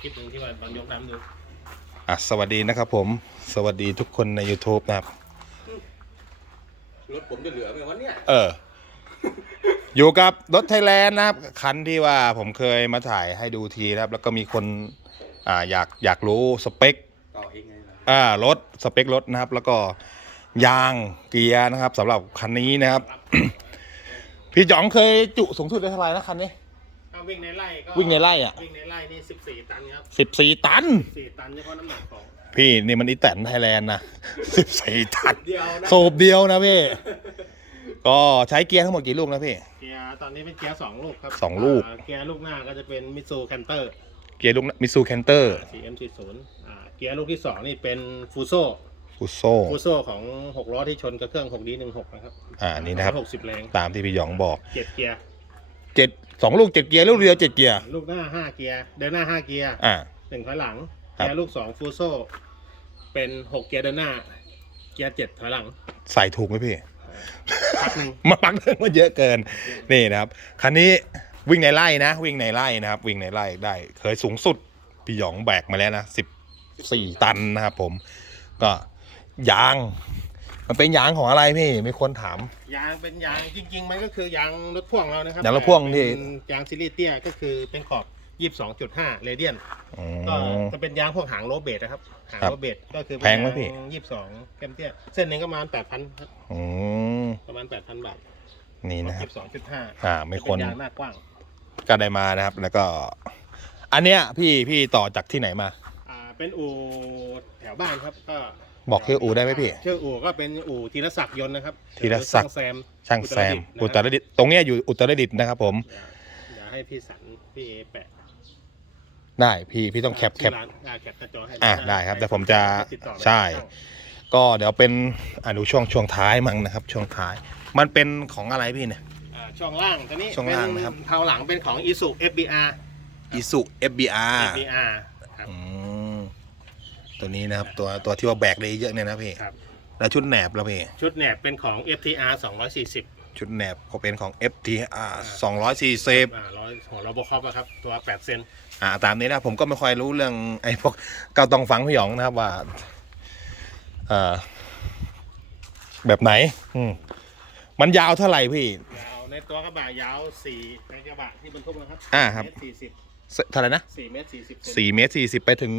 คลิปหนึ่งที่ว่าตอนยกน้ำดูอะสวัสดีนะครับผมสวัสดีทุกคนใน YouTube นะครับ รถผมจะเหลือไหมวะเนี่ยเออ อยู่กับรถไทยแลนด์นะครับ คันที่ว่าผมเคยมาถ่ายให้ดูทีนะครับ แล้วก็มีคนอ่าอยากอยากรู้สเปค ต่อเองไงล่ะอ่ารถสเปครถนะครับ แล้วก็ยางเกียร์นะครับสำหรับคันนี้นะครับ พี่จ๋องเคยจุสูงสุดได้เท่าไหร่นะคันนี้ถ้า วิ่งในไร่ก็วิ่งในไร่อะวิ่งในไร่นี่สิบสี่ตันครับสิบสี่ตัน สี่ตันเฉพาะน้ำหนักของพี่นี่มันอีแตนไทยแลนด์นะสิบสี่ตันเดียวนะสูบเดียวนะพี่ ก็ใช้เกียร์ทั้งหมดกี่ลูกนะพี่ เกียร์ตอนนี้เป็นเกียร์สองลูกครับสองลูกาเกียร์ลูกหน้าก็จะเป็นมิซูแคนเตอร์เกียร์ลูกมิซูแคนเตอร์ 4M40 อ่าเกียร์ลูกที่สองนี่เป็นฟูโซฟุโซ ฟูโซของหกล้อที่ชนกับเครื่อง 6D16 นะครับอ่านี่นะครับ หกสิบแรงตามที่พี่หยองบอก เจ็ดเกียร์ เจ็ดสองลูกเจ็ดเกียร์ลูกเดียวเจ็ดเกียร์ ลูกหน้าห้าเกียร์ เดินหน้าห้าเกียร์ อ่า หนึ่งถอยหลังครับเกียร์ลูกสองฟูโซเป็นหกเกียร์เดินหน้า เกียร์เจ็ดถอยหลังใส่ถูกไหมพี่ พักหนึ่งมาปักเรื่องมาเยอะเกิน นี่นะครับ คันนี้วิ่งในไร่นะ วิ่งในไร่นะครับ วิ่งในไร่ได้ เคยสูงสุด พี่หยองแบกมาแล้วนะสิบสี่ตันนะครับผม ก็ยาง มันเป็นยางของอะไรพี่มีคนถาม ยางเป็นยางจริง ๆ มันก็คือยางรถพ่วงเรานะครับยางรถพ่วงที่ เป็นยางซีรีส์เตี้ยก็คือเป็นขอบ 22.5เรเดียนอืก็ม จะเป็นยางพวกหางโรเบตนะครับหางครับโรเบตก็คือแพงไหมพี่ ยี่สิบสองเกมเตี้ยเส้นหนึ่งก็ประมาณ8,000ครับอืมประมาณ8,000บาทนี่นะครับ22.5อ่าไม่คนเป็นยางหน้ากว้างก็ได้มานะครับ แล้วก็ อันเนี้ยพี่พี่ต่อจากที่ไหนมา อ่าเป็นอู่แถวบ้านครับก็ บอกชื่ออู่ได้ไหมพี่ ชื่ออู่ก็เป็นอู่ธีรศักดิ์ยนต์นะครับธีรศักดิ์ ช่างแซมช่างแซมอุอุตตรรดิดิตตถ์ถ์ตรงเนี้ยอยู่อุตรดิตถ์นะครับ ผม เดี๋ยวให้พี่สันพี่เอแปะได้พี่พี่ต้องแคปแคป ชื่ร้านอ่าแคปหน้าจอให้อะได้ครับเดี๋ยวผมจะติดต่อใช่ ก็เดี๋ยวเป็นอ่าดูช่วงช่วงท้ายมั้งนะครับ ช่วงท้าย มันเป็นของอะไรพี่เนี่ย อ่าช่วงล่างตัวนี้ช่วงล่างนะครับ เป็นเทาหลังเป็นของ i s u FBR อิสุ FBR FBR ครับอืม ตัวนี้นะครับตัวตัวที่ว่าแบกได้เยอะเนี่ยนะพี่ครับ แล้วชุดแหนบแล้วพี่ชุดแหนบเป็นของ FTR 240 ชุดแหนบก็เป็นของ FTR 240 อ่าร้อยของโรบคอปครับ ตัว8เซนอ่าตามนี้นะผมก็ไม่ค่อยรู้เรื่องไอ้พวกก็ต้องฟังพี่หยองนะครับว่าเอ่อแบบไหน อืมมันยาวเท่าไหร่พี่ ยาวในตัวกระบะยาว4ในกระบะที่บรรทุกนะครับอ่าครับ เมตร40 เสเท่าไหร่นะ4เมตร40เซนสี่เมตรสี่สิบไปถึง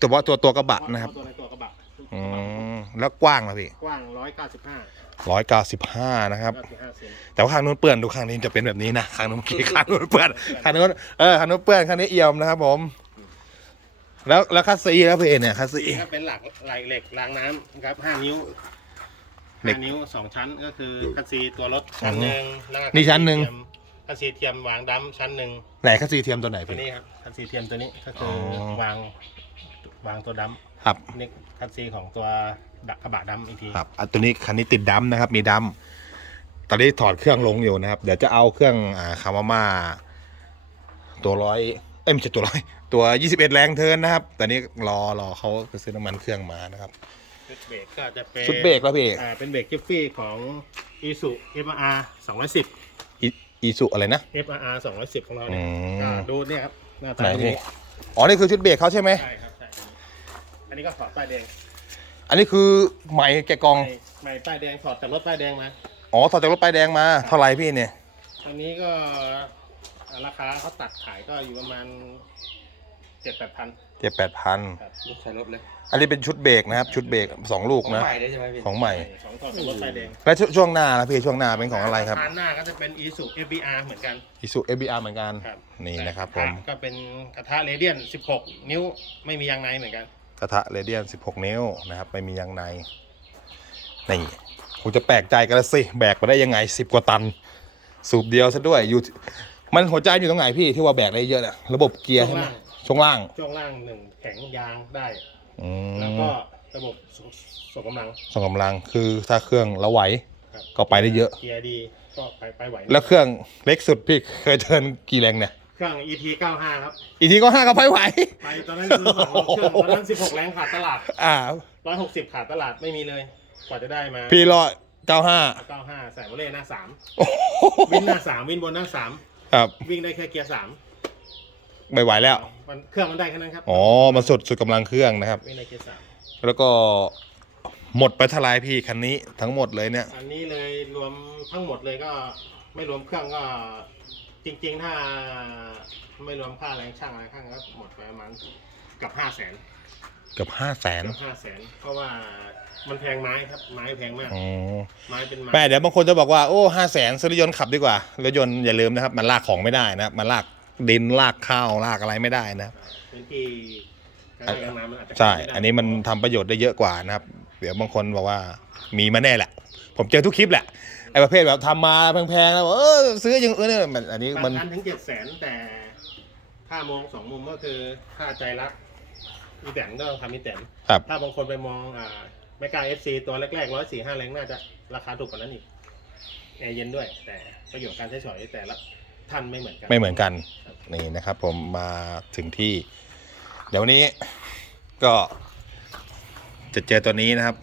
ตัวตัวตัวกระบะนะครับตัวในตัวกระบะอืมแล้วกว้างนะพี่กว้าง195ร้อยเก้าสิบห้านะครับ95เซนแต่ว่าข้างนู้นเปื้อนดูข้างนี้จะเป็นแบบนี้นะข้างนู้นขี้ข้างนู้นเปื้อนข้างนู้นเออข้างนู้นเปื้อนข้างนี้เอี่ยมนะครับผม แล้วแล้วคัสซีแล้วพี่เนี่ยคัสซีนี่ก็เป็นหลักไหลเหล็กรางน้ำนะครับ5นิ้วเหล็ก5นิ้ว2ชั้นก็คือคัสซีตัวรถชั้นหนึ่งแล้วก็นี่ชั้นหนึ่ง คัสซีเทียมวางดัมชั้นหนึ่งไหนคัสซีเทียมตัวไหนตัวพี่ นี้ครับคัสซีเทียมตัวนี้ก็คือออ วางวางตัวดัมครับ นี่คัสซีของตัวดักกระบะดัมอีกทีครับอะตัวนี้คันนี้ติดดัมนะครับ มีดัมตอนนี้ถอดเครื่องลงอยู่นะครับ เดี๋ยวจะเอาเครื่องอ่าคามาม่าตัวร้อยเอ้ยไม่ใช่ตัวร้อยตัวยี่สิบเอ็ดแรงเทิร์นนะครับ ตอนนี้รอรอเขาไปซื้อน้ำมันเครื่องมานะครับ ชุดเบรกก็จะเป็นชุดเบรกแล้วพี่ อ่าเป็นเบรกจิฟฟี่ของอีสุ FR 210อี อีสุอะไรนะ FR 210 ของเราอืเนี่ยมอ่าดูเนี่ยครับหน้าตาไหนเป็นอย่างพี่นี้อ๋อ นี่คือชุดเบรกเขาใช่ไหม ใช่ครับใช่อันนี้ก็ถอดป้ายแดงอันนี้คือใหม่แกะกล่องใหม่ใหม่ป้ายแดงถอดจากรถป้ายแดงมาอ๋อถอดจากรถป้ายแดงมา เท่าไหร่พี่เนี่ย อันนี้ก็ราคาเขาตัดขายก็อยู่ประมาณ เจ็ดแปดพัน เจ็ดแปดพันครับลูกใส่รถเลย อันนี้เป็นชุดเบรกนะครับ ชุดเบรกสองลูกของนะ ใหม่ได้ใช่ไหมพี่ของใหม่ของถอดจากรถป้ายแดงและช่วงหน้านะพี่ช่วงหน้าเป็นของอะไรครับคานหน้าก็จะเป็น i s u FBR เหมือนกันอีสุ FBR เหมือนกัน ครับนี่นะครับผม ก็เป็นกระทะเรเดียน 16 นิ้วไม่มียางในเหมือนกัน กระทะเรเดียน 16 นิ้วนะครับ ไม่มียางใน นี่คงจะแปลกใจกันแล้วสิ แบกมาได้ยังไง 10 กว่าตัน สูบเดียวซะด้วยอยู่ มันหัวใจอยู่ตรงไหนพี่ที่ว่าแบกได้เยอะเนี่ยระบบเกียร์ใช่ไหม ช่วงล่างช่วงล่างหนึ่งแข็งยางได้ อืมแล้วก็ระบบส่งกำลัง ส่งกำลังคือถ้าเครื่องเราไหว ครับ ก็ไปได้เยอะ เกียร์ดีก็ไปไปไหวแล้วเครื่องเล็กสุดพี่เคยเทิร์นกี่แรงเนี่ย เครื่อง ET 95 ครับ อีกทีก็ห้าก็ไปไหว ไปตอนนั้นคือสองรอบเครื่องตอนนั้น 16 แรงขาดตลาด อ่า 160 ขาดตลาดไม่มีเลย กว่าจะได้มา พี่รอเก้าห้า95 ใส่โมเล่หน้า 3 วินหน้า 3 วินบนหน้า ครับ3 วิ่งได้แค่เกียร์ ไม่ไหวแล้ว 3 มันเครื่องมันได้แค่นั้นครับอ๋อมันสุดสุดกำลังเครื่องนะครับไม่ในเกียร์สามแล้วก็หมดไปเทลายพี่คันนี้ทั้งหมดเลยเนี่ย อันนี้เลยรวมทั้งหมดเลยก็ไม่รวมเครื่องก็จริง ๆ ถ้าไม่รวมค่าแรงช่างอะไรข้างก็หมดไปประมาณเกับห้าแสนเกือบห้าแสนเกือบห้าแสนเพราะว่ามันแพงไม้ครับไม้แพงมาก อ๋อไม้เป็นไม้แม่เดี๋ยวบางคนจะบอกว่าโอ้ห้าแสนซื้อรถยนต์ขับดีกว่า รถยนต์อย่าลืมนะครับ มันลากของไม่ได้นะครับมันลาก ดินลากข้าวลากอะไรไม่ได้นะครับ พื้นที่การได้การน้ำมันอาจจะใช่ไม่ได้อันนี้มันทำประโยชน์ได้เยอะกว่านะครับ เดี๋ยวบางคนบอกว่ามีมาแน่แหละ ผมเจอทุกคลิปแหละ ไอ้ประเภทแบบทำมาแพงๆแล้วเออซื้ออย่างอื่นเนี่ยมันอันนี้บามันงคันถึงเจ็ดแสนแต่ถ้ามองสองมุมก็คือถ้าใจรักอีแตนก็ต้องทำอีแตนครับ ถ้าบางคนไปมองอ่าไม่กล้าเอฟซีตัวแรกๆร้อยสี่ห้าแรงน่าจะราคาถูกกว่านั้นอีกแอร์เย็นด้วย แต่ประโยชน์การใช้สอยแต่ละ ท่านไม่เหมือนกัน ไม่เหมือนกันนี่นะครับผมมาถึงที่ เดี๋ยววันนี้ก็จะเจอตัวนี้นะครับ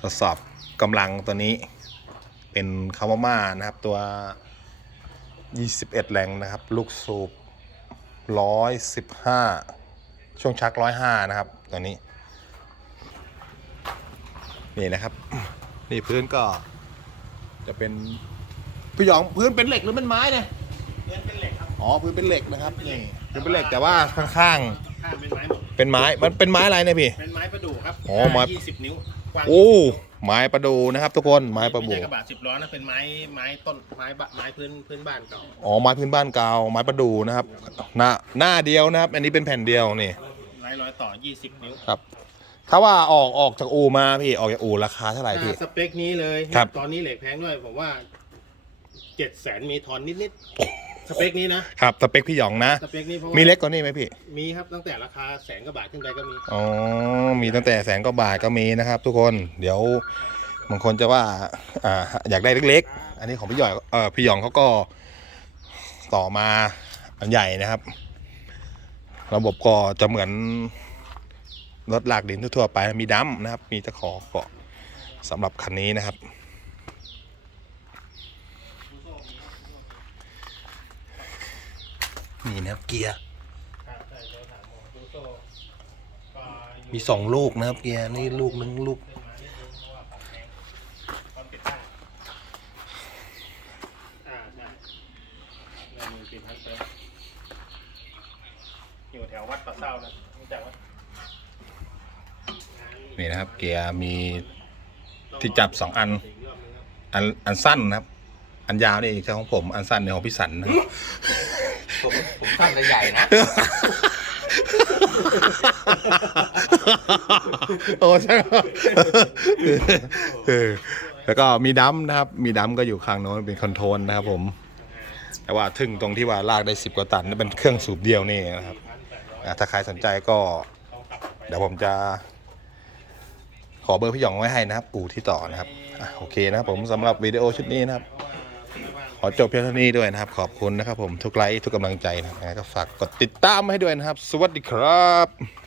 ทดสอบกำลังตัวนี้ เป็นคาวาม่านะครับตัว 21 แรงนะครับ ลูกสูบ 115 ช่วงชัก 105 นะครับ ตัวนี้ นี่นะครับ นี่พื้นก็จะเป็นพี่หยองพื้นเป็นเหล็กหรือเป็นไม้เนี่ย เงินเป็นเหล็กครับอ๋อพื้นเป็นเหล็กนะครับนี่พื้นเป็นเหล็กแต่ว่าข้างข้างเป็นไม้หมดๆ เป็นไม้มันเป็นไม้อะไรเนี่ยพี่ เป็นไม้ประดู่ครับอ๋อไม้ ยี่สิบนิ้วกว้างโอ้20นิ้วไม้ประดูนะครับ ทุกคนไม้ประไม่บูใช่กระบะสิบล้อนะเป็นไม้ไม้ต้นไม้บะไม้พื้นพื้นบ้านเก่าอ๋อไม้พื้นบ้านเก่าไม้ประดูนะครับหน้าหน้าเดียวนะครับ อันนี้เป็นแผ่นเดียวนี่ไร้ร้อยต่อยี่สิบนิ้วครับ ถ้าว่าออกออกจากอู่มาพี่ออกจากอู่ราคาเท่าไหร่พี่ถ้าสเปคนี้เลย ครับ ตอนนี้เหล็กแพงด้วยผมว่าเจ็ดแสนมีทอนนิดๆ สเปคนี้นะ ครับสเปคพี่หยองนะ สเปคนี้เพราะว่ามีเล็กกว่านี้ไหมพี่ มีครับตั้งแต่ราคาแสนกว่าบาทขึ้นไปก็มี อ๋อ มีตั้งแต่แสนกว่าบาทก็มีนะครับ ทุกคน เดี๋ยวบางคนจะว่าอ่าอยากได้เล็กๆ อันนี้ของพี่หยอยเออพี่หยองเขาก็ต่อมาอันใหญ่นะครับ ระบบก็จะเหมือนรถลากดินทั่วๆไป มีดัมนะครับ มีตะขอเกาะสำหรับคันนี้นะครับ นี่นะครับเกียร์ครับใช่ใช่ถามหมอดูโซ่ก็อยู่มีสองลูกนะครับเกียร์นี่ลูกหนึงลูกขึ้นมานิดนึงเพราะว่าของแพงตอนปิดได้อ่าใช่ในมือปิดพันเตอร์อยู่แถววัดปะเศร้านะรู้จักไหมนี่นะครับ เกียร์มีที่จับสองอัน อันอันสั้นนะครับ อันยาวนี่ใช่ของผมอันสั้นเนี่ยของพี่สันนะครับ ผมผมสั้นแต่ใหญ่นะ โอ้ใช่ครับเออแล้วก็มีดัมนะครับ มีดัมก็อยู่ข้างโน้นเป็นคอนโทรลนะครับผม แต่ว่าทึ่งตรงที่ว่าลากได้สิบกว่าตันนั่นเป็นเครื่องสูบเดียวนี่นะครับอะถ้าใครสนใจก็ เดี๋ยวผมจะ ขอเบอร์พี่หยองไว้ให้นะครับ ปู่ที่ต่อนะครับอะโอเคนะครับผมสำหรับวิดีโอชุดนี้นะครับ อจบเพียงเท่านี้ด้วยนะครับ ขอบคุณนะครับผมทุกไลค์ทุกกำลังใจนะก็ฝากกดติดตามให้ด้วยนะครับ สวัสดีครับ